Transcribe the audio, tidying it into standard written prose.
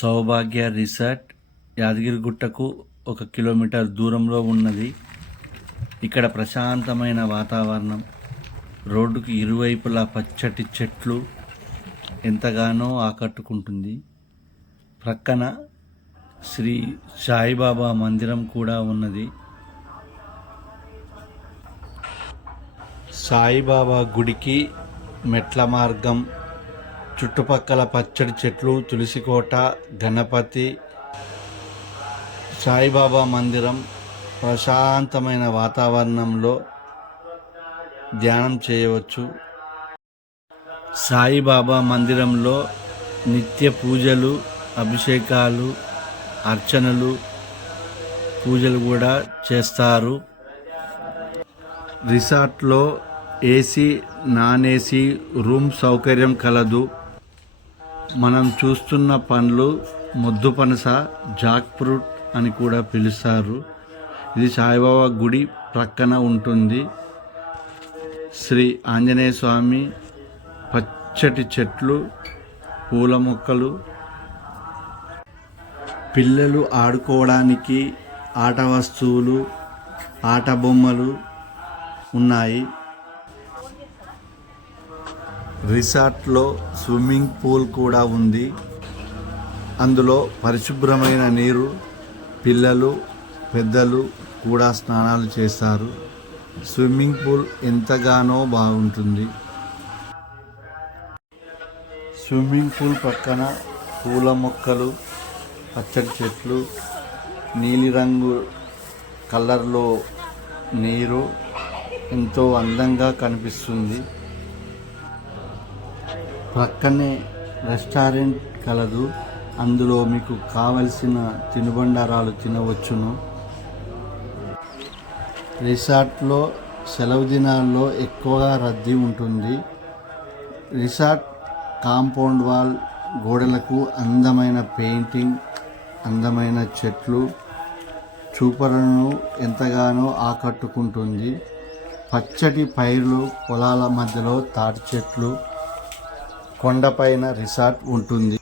సౌభాగ్య resort యాదగిరిగుట్టకు 1 kilometre దూరంలో ఉన్నది. ఇక్కడ ప్రశాంతమైన వాతావరణం, రోడ్డుకు ఇరువైపులా పచ్చటి చెట్లు ఎంతగానో ఆకట్టుకుంటుంది. ప్రక్కన శ్రీ సాయిబాబా మందిరం కూడా ఉన్నది. సాయిబాబా గుడికి మెట్ల మార్గం, చుట్టుపక్కల పచ్చడి చెట్లు, తులసికోట, గణపతి, సాయిబాబా మందిరం, ప్రశాంతమైన వాతావరణంలో ధ్యానం చేయవచ్చు. సాయిబాబా మందిరంలో నిత్య పూజలు, అభిషేకాలు, అర్చనలు, పూజలు కూడా చేస్తారు. రిసార్ట్లో ఏసీ, నాన్ ఏసీ రూమ్ సౌకర్యం కలదు. మనం చూస్తున్న పండ్లు మొద్దు పనస, జాక్ ఫ్రూట్ అని కూడా పిలుస్తారు. ఇది సాయిబాబా గుడి ప్రక్కన ఉంటుంది. శ్రీ ఆంజనేయ స్వామి, పచ్చటి చెట్లు, పూల మొక్కలు, పిల్లలు ఆడుకోవడానికి ఆట వస్తువులు, ఆట బొమ్మలు ఉన్నాయి. రిసార్ట్లో స్విమ్మింగ్ పూల్ కూడా ఉంది. అందులో పరిశుభ్రమైన నీరు, పిల్లలు, పెద్దలు కూడా స్నానాలు చేస్తారు. స్విమ్మింగ్ పూల్ ఎంతగానో బాగుంటుంది. స్విమ్మింగ్ పూల్ పక్కన పూల మొక్కలు, పచ్చడి చెట్లు, నీలిరంగు కలర్లో నీరు ఎంతో అందంగా కనిపిస్తుంది. ప్రక్కనే రెస్టారెంట్ కలదు. అందులో మీకు కావలసిన తినుబండారాలు తినవచ్చును. రిసార్ట్లో సెలవు దినాల్లో ఎక్కువగా రద్దీ ఉంటుంది. రిసార్ట్ కాంపౌండ్ వాల్ గోడలకు అందమైన పెయింటింగ్, అందమైన చెట్లు చూపలను ఎంతగానో ఆకట్టుకుంటుంది. పచ్చటి పైర్లు, పొలాల మధ్యలో తాటి చెట్లు, కొండపైన రిసార్ట్ ఉంటుంది.